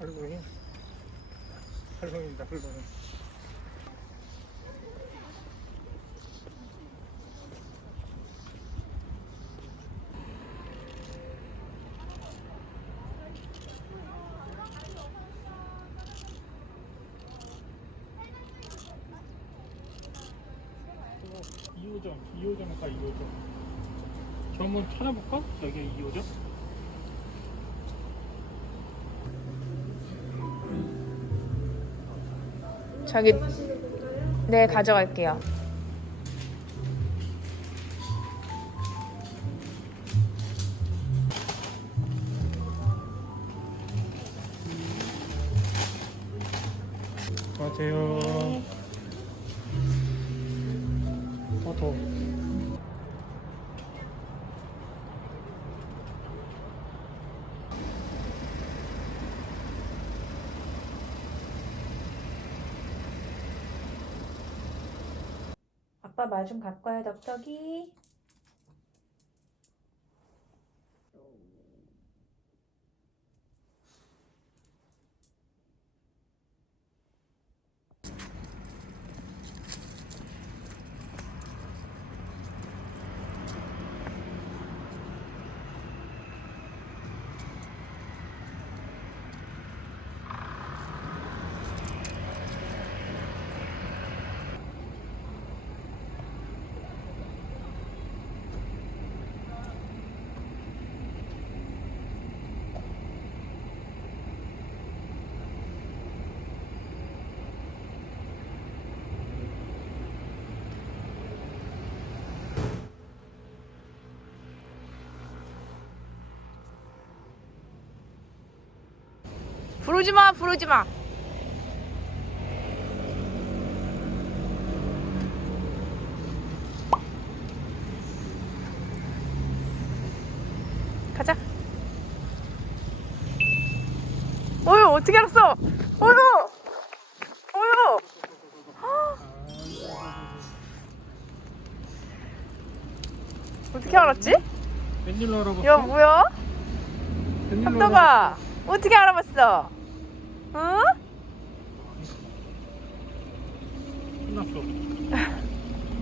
할로윈 할로윈이다 할로윈 어, 2호점 2호점 가 2호점 저 한번 찾아볼까? 여기 2호점? 저기 네 가져갈게요. 안녕하세요. 어 더워 아빠 말좀 갖고 와요, 덕덕이. 부르지 마, 부르지 마. 가자. 어휴, 어떻게 알았어? 어휴! 어휴! 어떻게 알았지? 웬일로 알아봤어? 야, 뭐야? 웬일로? 덕덕아, 어떻게 알아봤어? 응? 끝났어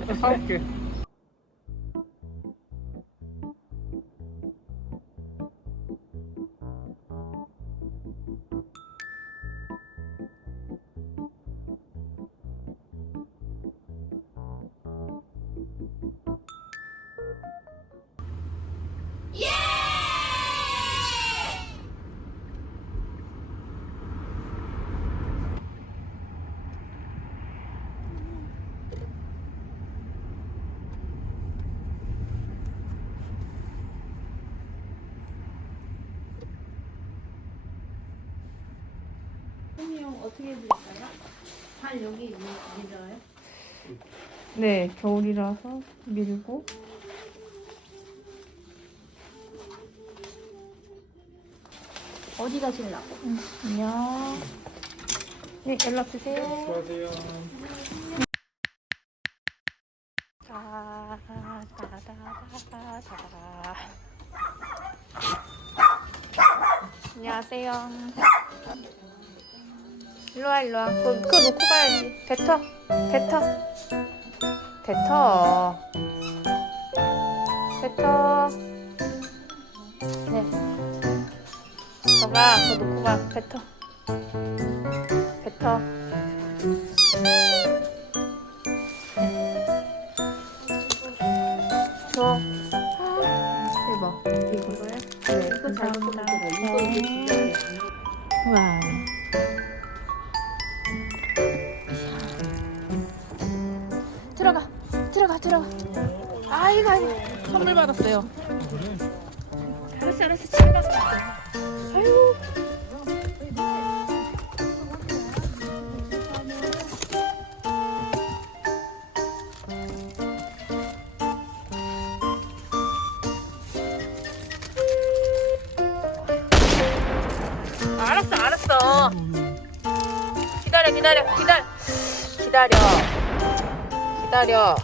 나 사올게 손님 어떻게 드릴까요? 발 여기 밀- 밀어요? 네, 겨울이라서 밀고. 어디 가실라고? 안녕. 네, 연락 주세요. 수고하세요 자, 따다다다다. 안녕하세요. 일로와, 일로와. 그거, 그거 놓고 가야지. 뱉어. 뱉어. 뱉어. 뱉어. 네. 저가 그거 놓고 가. 뱉어. 뱉어. 줘. 대박. 이거요? 네. 이거 잘 감사합니다. 먹어요. 이거 이제 준비해요. 와. 들어가, 들어가. 아이고, 아이고. 선물 받았어요. 알았어, 알았어. 집에 가서 먹자. 아이고. 알았어, 알았어. 기다려. 기다려 기다려 기다려 기다려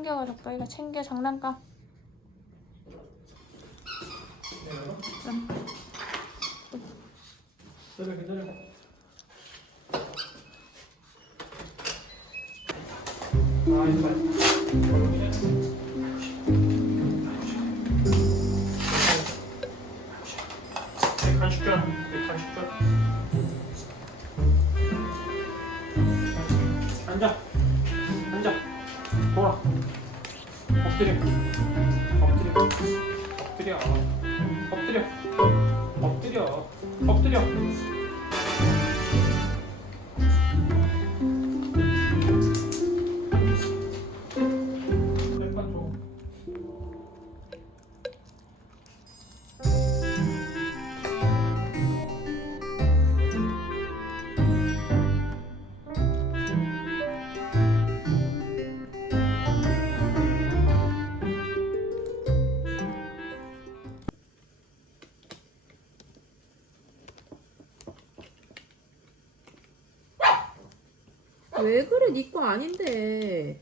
챙겨가자 빨리 챙겨 장난감 이거. 앉아. 앉아. 돌아. 엎드려. 엎드려. 엎드려. 엎드려. 엎드려. 엎드려. 왜 그래? 네거 아닌데.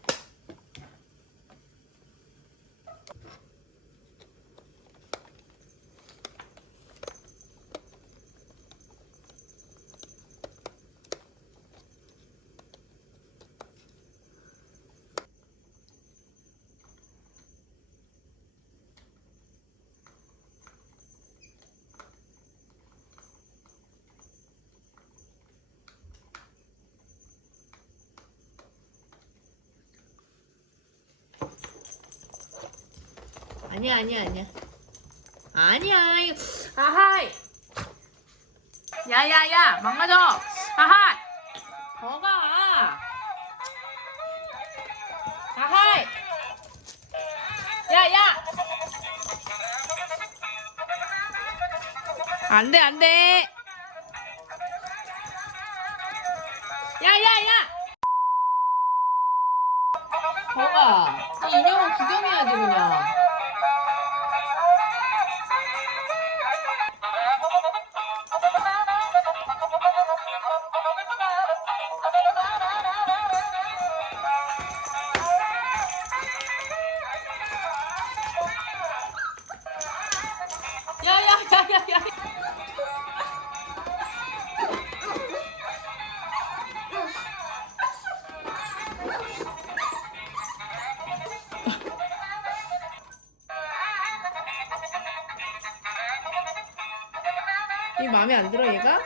아니야, 아니야, 아니야. 아니야, 이거. 아하이! 야야야, 망가져! 아하이! 더 가! 아하이! 야, 야! 안 돼, 안 돼! 마음에 안 들어 얘가?